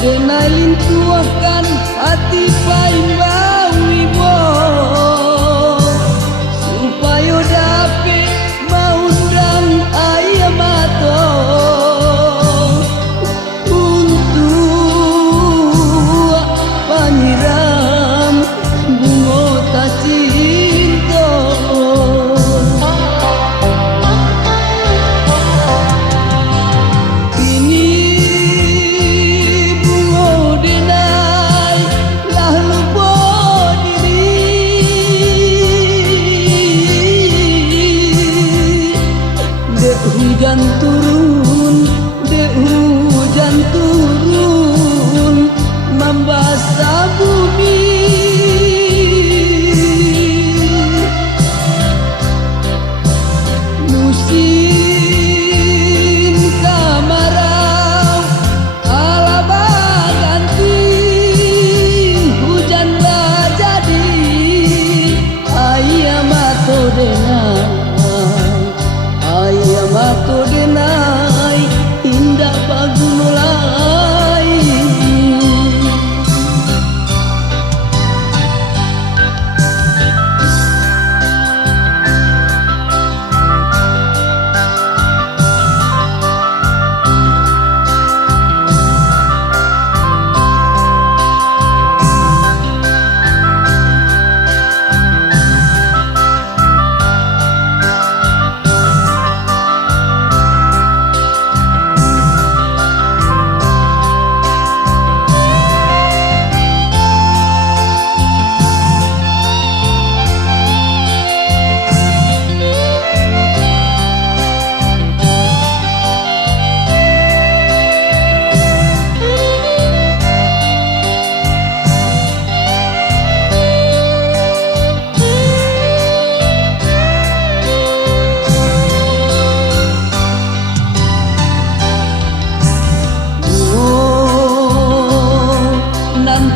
Denalin tuahkan hati paimba wibo supaya dapat maundang ayam mato untuk panyiram bunga tak cinta. Hujan turun, hujan turun, membasah bumi. Musim kemarau ala ganti, hujan lah jadi ayam atau denai. Ayam atau denai indah bagu mulai.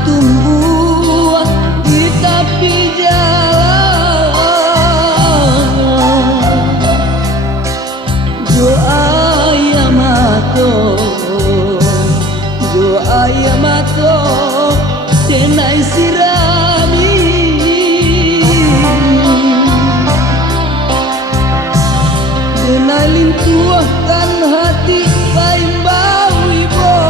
Tumbuh di tepi jalan, jo ayam mato, denai sirami. Denai lintuahkan hati paimba wibo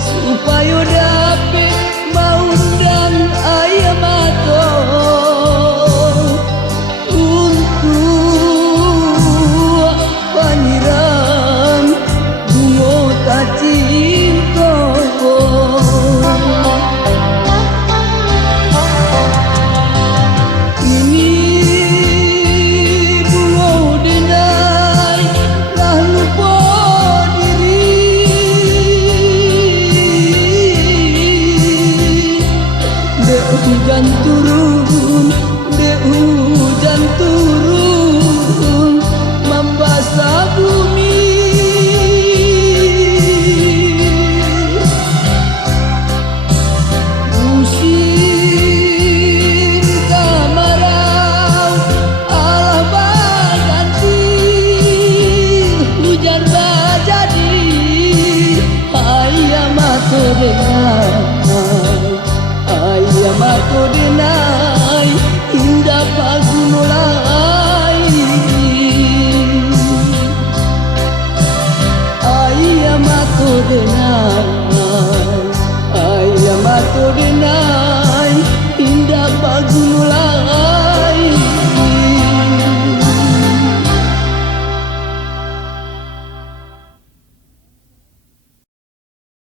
supaya dapat maundang ayam mato untuk panyiram bunga tak cinta. Ini bunga denai lah lupa hujan turun, hujan turun, membasah bumi. Musim kemarau ala ganti, hujan jadi ayam atau denai. Ayam atau denai indah bagu mulai. Ayam atau denai